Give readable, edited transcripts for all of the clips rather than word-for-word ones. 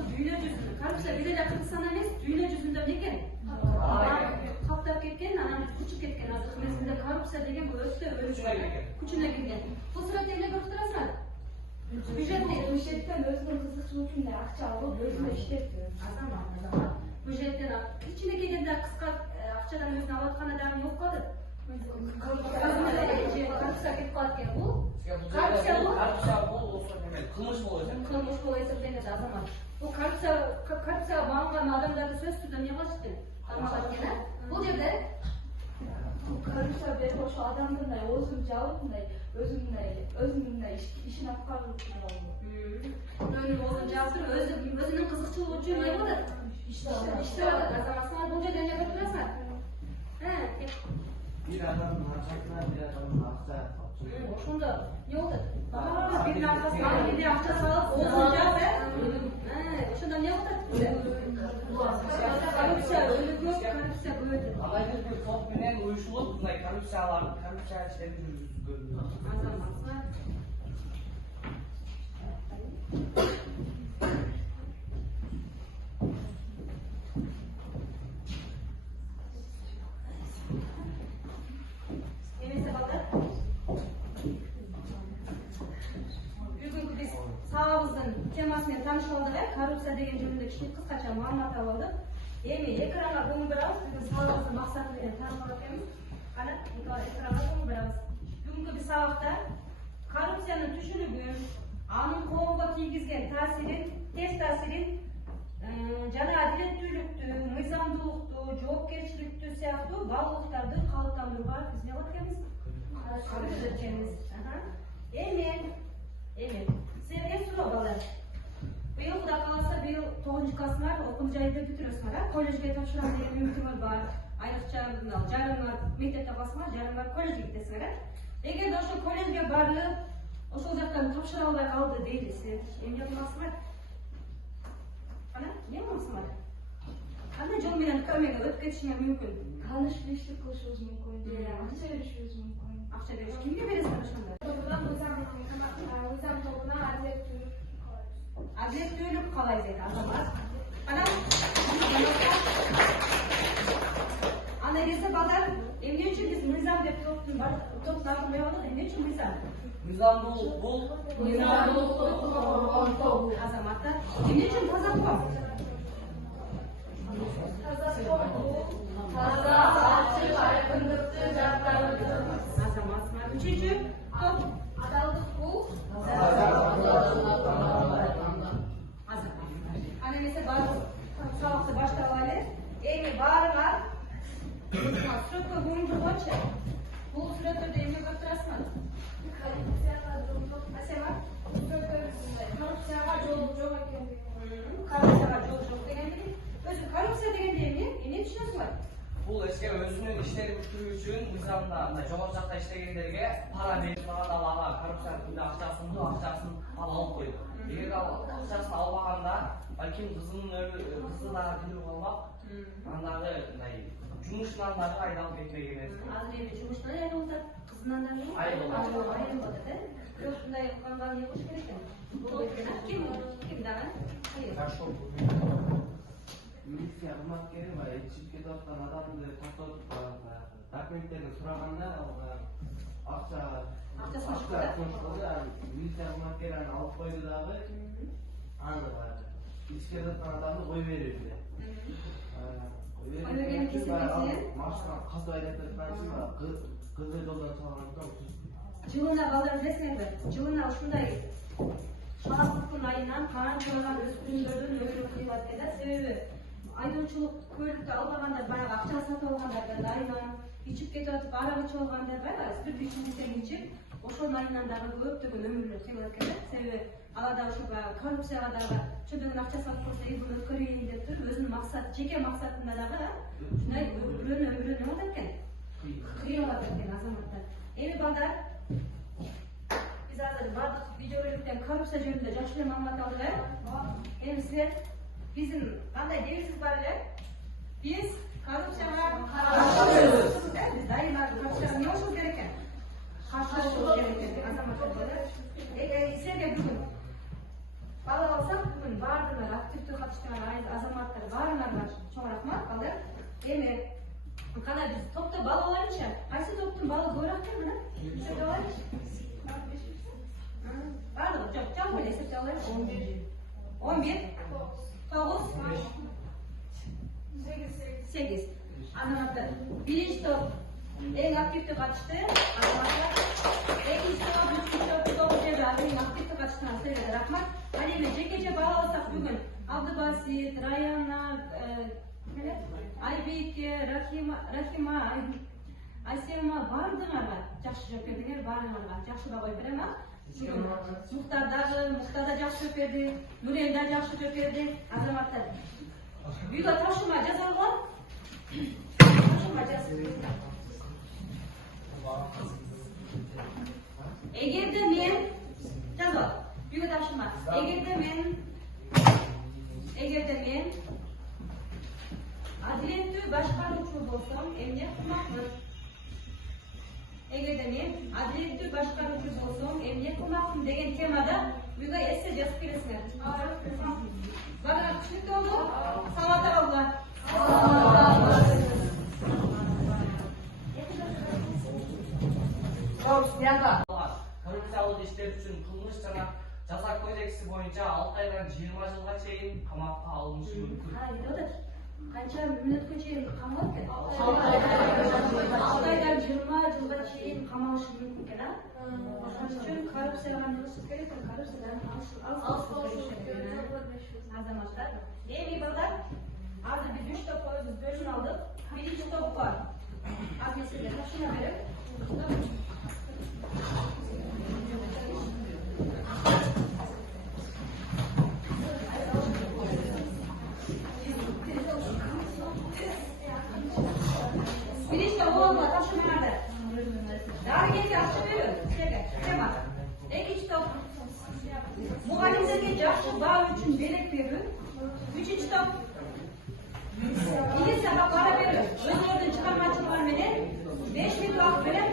bu dünya yüzünde. Korrupsiya bir de Kırgızistan emas, dünya yüzünde ne ekan? Kaptap ketken, anam kuchib ketken. Hozir mezgilda korrupsiya degan bu o'sda kuchuna kirgan. Bu suratni nima ko'rib turasizlar? Budjetdan o'zining qiziqishi uchun aqcha olib, o'zini ishlatdi. Azamat. Budjetdan ichine kelganda qisqa aqchadan o'zini olayotgan odam yo'q qoldi. Korrupsiya ketib qolgan bu. Korrupsiya bu qilmish bo'laydi. Qilmish bo'laysa degan azamat. Bu korrupsiya bağlanan adamlarni söz türden yavaştı. Anlatırken bu devde Korrupsiya berib o'sha odamlarni o'zim javobimday, o'zimday ishini qilib Öyle olsun cevaptır. Özünün kızıkçılığı için ne olur? İşte azamatlar bunca dönüyor götürürsen. Bir adamın harcaklar, bir adamın aksa. Şunda ne olur? Birinin arkasına bir akça salıp olsun cevap ver. Şunda ne olur? Korrupsiya ölük yok, korrupsiya böyle. Alayda bir top bilen uyuşulup bunday korrupsiya işlerini yürütüyor. Azamatlar. Bugün biz sağımızın temasıyla tanışıp aldık. Korrupsiya degan jönünde kısaca ma'lumot oldik. Endi ekranga ko'ngil beramiz. Biz sağımızın maqsadini bilan tanishib o'tamiz. Qani, ekranga ko'ngil beramiz. Bugungi biz sabaqda korrupsiyani tushunigi, aning qo'mga kiygizgan ta'sirin, tez ta'sirin jana adaletlүүлүктү, мыйзамдуулукту, жоопкерчиликтүү сыяктуу баалуулуктарды калыптандырууга биз не кылып келебиз? Каршы келебиз. Эми силерге суроо балдар. Быйыл Кудай кааласа, быйыл 9-классыңар окуу жайында бүтүрөсүңөр, коллежге тапшырам деген үмүтүңөр бар. Айрыкча жарымыңар мектепте калсаңар, жарымыңар коллежге кетесиңер. Эгерде ошо коллежге барып, ошол жактан тапшыра албай калды дейли, силер эмне кыласыңар? Ne olmasınlar? Anne jol menен камега өтүп кетишиңер мүмкүн. Таныш-биштик кылышыбыз мүмкүн. Акча беришибиз мүмкүн. Акча бериш кимге бересиңер ошондо? Мыйзам тобуна Адилеттүүлүк каалайбыз дейт азамат. Ана кезде балдар эмне үчүн биз мыйзам деп топтун курмай калдык? Эмне үчүн мыйзам? Mizamdуулук бул азаматтар эмне үчүн таза коом? таза ачык айкындыкты жактырды. Азаматтар үчүнчү топ Адалдык бул Ана эмесе баары сабакты баштагалы. Эми баарыңар сүрөткө көңүл бургончу. Бул сүрөттөрдө эмне көрүп турасыңар? Коррупцияга жол жок экен. Korrupsiyaga жол жок дегенди. Өзү коррупция дегенди эмне түшүнөсүңөр? бул эске өзүнүн иштерин бүтүрүү үчүн мыйзамда мына жогору жакта иштегендерге пара берип ага коррупциянын акчасын алып коюп. Эгер ал акчасын албаганда, балким кызы дагы билип калмак. Андагы мындай жумушунан дагы айдалып кетмек эмес. Азыр эми жумуштан айрылып атат, кызынан дагы айрылып атат, э? Бирок ушундай кылганга эмне кылыш керек экен? Ким дагы? Милиция кызматкери чыгып кетип аткан адамды токтотуп документтерин сураганда акчасын алып милиция кызматкери аны алып койду дагы аны ичке жаткан адамды коюп берди. Машина касып айдап жаткан үчүн кызды жолдон чыгаргандыктан Жылына балдар билесиңерби? Жылына ушундай шаардыктын айынан канчалыган өспүрүмдөрдүн өмүрү кыйылат экен да. Себеби айдоочулук көлүктү албагандар, баягы акча сатып алгандар айынан ичип кетип атып, арак ичип алгандар бар, спирт ичимдиктерин ичип, ошонун айынан дагы көптөгөн өмүрлөр кыйылат экен да. Себеби ага дагы ушул коррупцияга дагы чөбөгөн акча салып койсо, бул өткөрөйүн деп туруп, өзүнүн максат, жеке максатында дагы ушундай өмүрүн экен. Кыйылат экен азаматтар. Эми балдар, биз азыр бардык видеороликтен коррупция жөнүндө жакшы эле маалымат алдык, э? Эми силер биздин кандай девизибиз бар эле? Биз коррупцияга каршыбыз. Биз дайыма коррупцияга эмне болуш керек экен? Каршы болуш керек экен азаматтар. Силерге бүгүн бала алсак, бүгүн баардыгыңар активдүү 48. Азаматтар. Birinci top en aktifte kaçtı. Azamатlar. Ikinci top, üçüncü top en aktifte kaçtığına söyledi. Rahmat. Halime jekece bağlasak bugün Abdülbasit, Rayana, Aybeke, Rahima, Aysema bardığına жақсы жооп бердиңер, баарыңарга жақсы баа коюп берем. Мухтар да жақсы жооп берди, Нурел да жақсы жооп берди. Азаматтар. Үйгө тапшырма жазалган. Тапшырма жазып. Эгерде мен жазып, үйгө тапшырма. Эгерде мен адилеттүү башкаруучу болсом, эмне кылмакмын? Эгерде мен адилеттүү башкаруучу болсом, эмне кылмакмын деген темада үйгө эссе жазып бересиңер. Баарыңар түшүнүктүү болду? Саламат болуңар. Коррупциялык иштер үчүн кылмыш жана жаза кодекси боюнча 6 айдан 20 жылга чейин камакка алынышы мүмкүн. Qancha minutga cheyin qamalib ketdi? 6 oydan 20 yilga cheyin qamalishi mumkin ekan. Shuning uchun korrupsiyadan yurishimiz kerak, korrupsiyadan azamatlar. Ey bolalar, hozir biz 3 top bölüm aldık. Birinchi top bor. Adresiga tashina berib, Birinchi o'g'ilga topshirmadi. Dariga yaxshi berib, tema. Ikkinchi top muallimlarga yaxshi ball uchun belak berib, uchinchi top ikki sabab qara berib, o'zlaridan chiqarmachilar bilan 5 minut vaqt bilan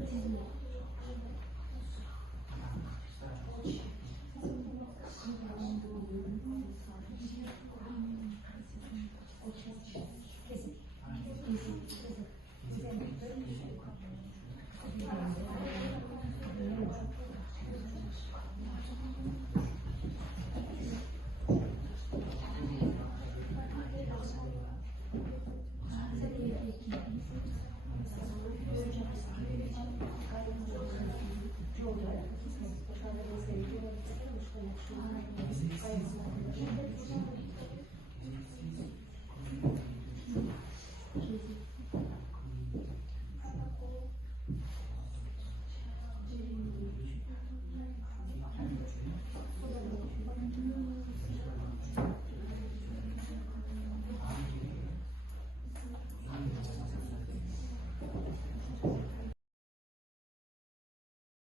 Thank you.